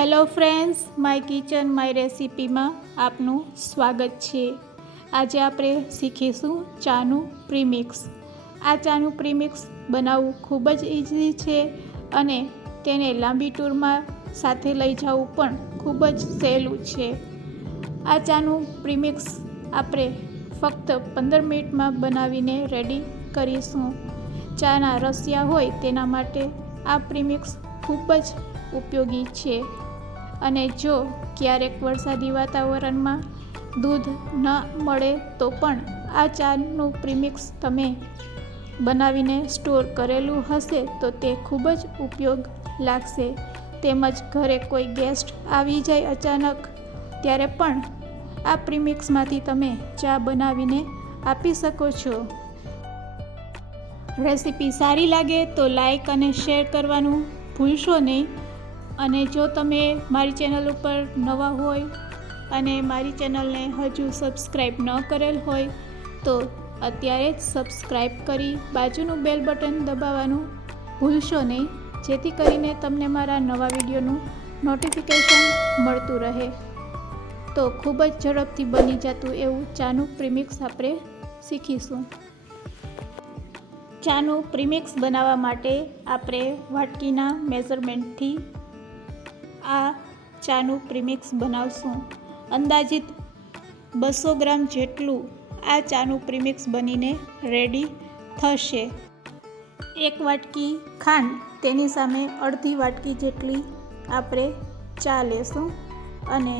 Hello friends, my kitchen my રેસિપીમાં આપનું સ્વાગત છે। આજે આપણે શીખીશું ચાનું પ્રીમિક્સ। આ ચાનું પ્રીમિક્સ બનાવવું ખૂબ જ ઇઝી છે અને તેને લાંબી ટૂરમાં સાથે લઈ જવું પણ ખૂબ જ સહેલું છે। આ ચાનું પ્રીમિક્સ આપણે ફક્ત 15 મિનિટમાં બનાવીને રેડી કરીશું। ચાના રસિયા હોય તેના માટે આ પ્રીમિક્સ ખૂબ જ ઉપયોગી છે અને જો ક્યારેક વરસાદી વાતાવરણમાં દૂધ ન મળે તો પણ આ ચાનું પ્રીમિક્સ તમે બનાવીને સ્ટોર કરેલું હશે તો તે ખૂબ જ ઉપયોગ લાગશે। તેમજ ઘરે કોઈ ગેસ્ટ આવી જાય અચાનક ત્યારે પણ આ પ્રીમિક્સમાંથી તમે ચા બનાવીને આપી શકો છો। રેસિપી સારી લાગે તો લાઈક અને શેર કરવાનું ભૂલશો નહીં અને જો તમે મારી ચેનલ ઉપર નવા હોય અને મારી ચેનલને હજુ સબસ્ક્રાઈબ ન કરેલ હોય તો અત્યારે જ સબસ્ક્રાઈબ કરી બાજુનું બેલ બટન દબાવવાનું ભૂલશો નહીં, જેથી કરીને તમને મારા નવા વિડીયોનું નોટિફિકેશન મળતું રહે। તો ખૂબ જ ઝડપથી બની જતું એવું ચાનું પ્રીમિક્સ આપણે શીખીશું। ચાનું પ્રીમિક્સ બનાવવા માટે આપણે વાટકીના મેઝરમેન્ટથી આ ચાનું પ્રીમિક્સ બનાવશું। અંદાજિત 200 ગ્રામ જેટલું આ ચાનું પ્રીમિક્સ બનીને રેડી થશે। એક વાટકી ખાંડ, તેની સામે અડધી વાટકી જેટલી આપણે ચા લેશું અને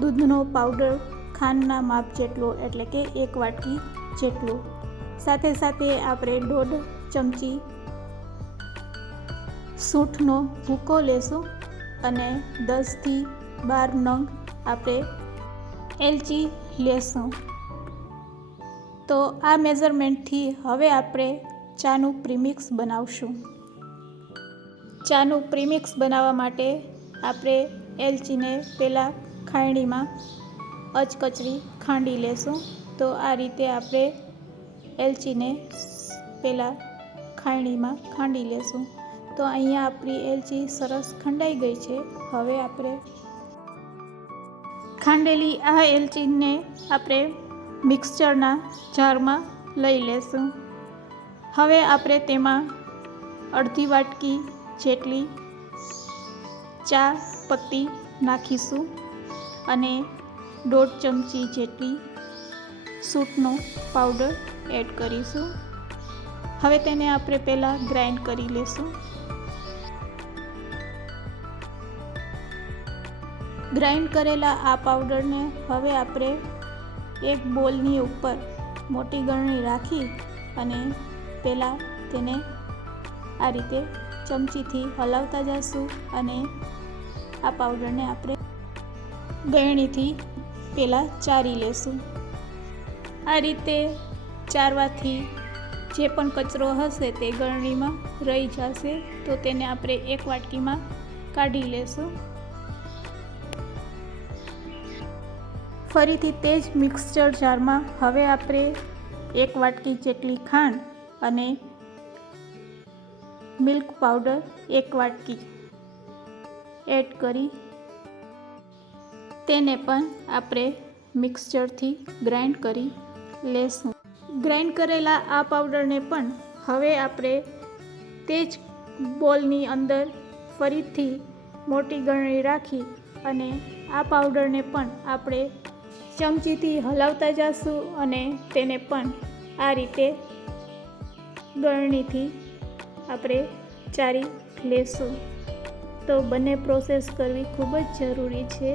દૂધનો પાવડર ખાંડના માપ જેટલો એટલે કે 1 વાટકી જેટલું। સાથે સાથે આપણે 1.5 ચમચી સૂંઠનો ભૂકો લેશું અને 10 થી 12 નંગ આપણે એલચી લેશું। તો આ મેઝરમેન્ટથી હવે આપણે ચાનું પ્રીમિક્સ બનાવશું। ચાનું પ્રીમિક્સ બનાવવા માટે આપણે એલચીને પહેલાં ખાયણીમાં અચકચરી ખાંડી લેશું। તો આ રીતે આપણે એલચીને પહેલાં ખાયણીમાં ખાંડી લેશું। તો અહીંયા આપણી એલચી સરસ ખંડાઈ ગઈ છે। હવે આપણે ખાંડેલી આ એલચીને આપણે મિક્સચરના જારમાં લઈ લેશું। હવે આપણે તેમાં અડધી વાટકી જેટલી ચા પત્તી નાખીશું અને 1.5 ચમચી જેટલી સૂંઠનો પાવડર એડ કરીશું। હવે તેને આપણે પહેલાં ગ્રાઇન્ડ કરી લેશું। ગ્રાઇન્ડ કરેલા આ પાવડરને હવે આપણે એક બોલની ઉપર મોટી ગળણી રાખી અને પહેલાં તેને આ રીતે ચમચીથી હલાવતા જઈશું અને આ પાવડરને આપણે ગળણીથી પહેલાં ચારી લેશું। આ રીતે ચારવાથી જે પણ કચરો હશે તે ગળણીમાં રહી જશે। તો તેને આપણે એક વાટકીમાં કાઢી લેશું। ફરીથી તે જ મિક્સચર જારમાં હવે આપણે 1 વાટકી જેટલી ખાંડ અને મિલ્ક પાવડર 1 વાટકી એડ કરી તેને પણ આપણે મિક્સચરથી ગ્રાઇન્ડ કરી લેશું। ગ્રાઇન્ડ કરેલા આ પાવડરને પણ હવે આપણે તે જ બોલની અંદર ફરીથી મોટી ગળણી રાખી અને આ પાવડરને પણ આપણે ચમચીથી હલાવતા જઈશું અને તેને પણ આ રીતે ગળણીથી આપણે ચારી લેશું। તો બંને પ્રોસેસ કરવી ખૂબ જ જરૂરી છે।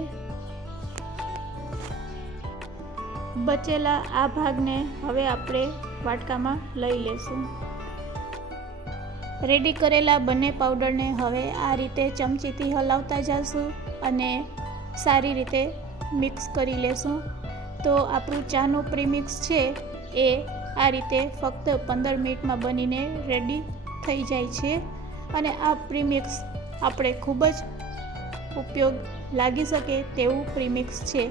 બચેલા આ ભાગને હવે આપણે વાટકામાં લઈ લેશું। રેડી કરેલા બંને પાવડરને હવે આ રીતે ચમચીથી હલાવતા જઈશું અને સારી રીતે મિક્સ કરી લેશું। તો આપણું ચાનું પ્રીમિક્સ છે એ આ રીતે ફક્ત 15 મિનિટમાં બનીને રેડી થઈ જાય છે અને આ પ્રીમિક્સ આપણે ખૂબ જ ઉપયોગ લાગી શકે તેવું પ્રીમિક્સ છે।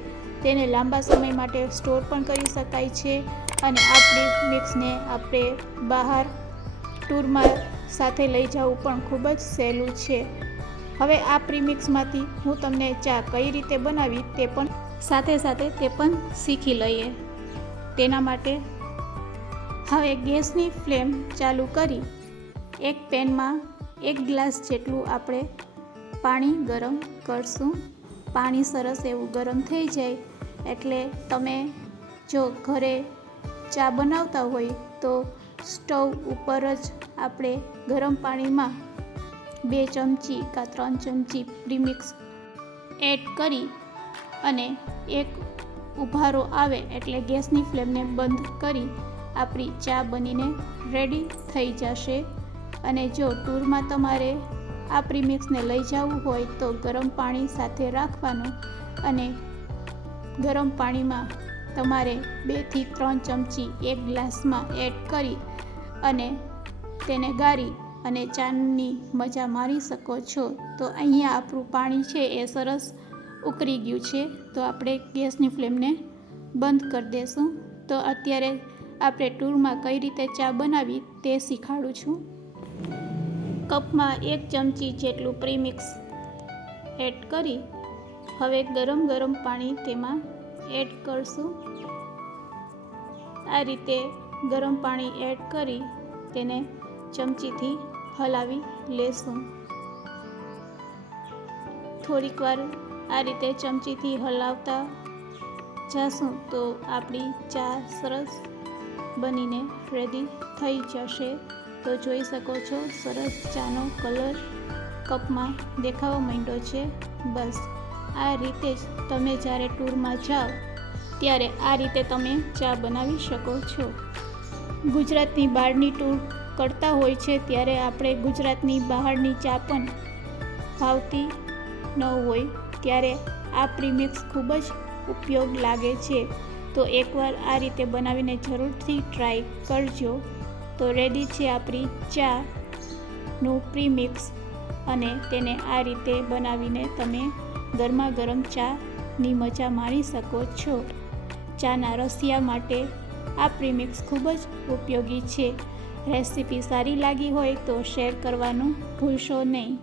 તેને લાંબા સમય માટે સ્ટોર પણ કરી શકાય છે અને આ પ્રીમિક્સને આપણે બહાર ટૂરમાં સાથે લઈ જવું પણ ખૂબ જ સહેલું છે। હવે આ પ્રીમિક્સમાંથી હું તમને ચા કઈ રીતે બનાવી તે પણ સાથે તે પણ શીખી લઈએ. તેના માટે હવે ગેસની ફ્લેમ ચાલુ કરી એક પેનમાં 1 ગ્લાસ જેટલું આપણે પાણી ગરમ કરશું. પાણી સરસ એવું ગરમ થઈ જાય એટલે તમે જો ઘરે ચા બનાવતા હોય તો સ્ટવ ઉપર જ આપણે ગરમ પાણીમાં 2 ચમચી કાં 3 ચમચી પ્રીમિક્સ એડ કરી અને એક ઉભારો આવે એટલે ગેસની ફ્લેમને બંધ કરી આપણી ચા બનીને રેડી થઈ જશે. અને જો ટૂરમાં તમારે આ પ્રીમિક્સને લઈ જવું હોય તો ગરમ પાણી સાથે રાખવાનું અને ગરમ પાણીમાં તમારે 2 થી 3 ચમચી 1 ગ્લાસમાં એડ કરી અને તેને ગાળી અને ચાની મજા માણી શકો છો. તો અહીંયા આપણું પાણી છે એ સરસ ઉકળી ગયું છે, તો આપણે ગેસની ફ્લેમને બંધ કરી દઈશું. તો અત્યારે આપણે ટૂરમાં કઈ રીતે ચા બનાવી તે શીખવાડું છું. કપમાં 1 ચમચી જેટલું પ્રીમિક્સ એડ કરી હવે ગરમ પાણી તેમાં એડ કરશું. આ રીતે ગરમ પાણી એડ કરી તેને ચમચીથી હલાવી લેશું. થોડીક વાર આ રીતે ચમચીથી હલાવતા જશું તો આપણી ચા સરસ બનીને રેડી થઈ જશે. તો જોઈ શકો છો સરસ ચાનો કલર કપમાં દેખાવા માંડ્યો છે. બસ આ રીતે જ તમે જ્યારે ટૂરમાં જાઓ ત્યારે આ રીતે તમે ચા બનાવી શકો છો. ગુજરાતની બહારની ટૂર કરતા હોય છે ત્યારે આપણે ગુજરાતની બહારની ચા પણ ભાવતી ન હોય ત્યારે આ પ્રીમિક્સ ખૂબ જ ઉપયોગ લાગે છે. તો એકવાર આ રીતે બનાવીને જરૂરથી ટ્રાય કરજો. તો રેડી છે આપણી ચાનું પ્રીમિક્સ અને તેને આ રીતે બનાવીને તમે ગરમા ગરમ ચાની મજા માણી શકો છો. ચાના રસિયા માટે આ પ્રીમિક્સ ખૂબ જ ઉપયોગી છે. રેસીપી સારી લાગી હોય તો શેર કરવાનું ભૂલશો નહીં.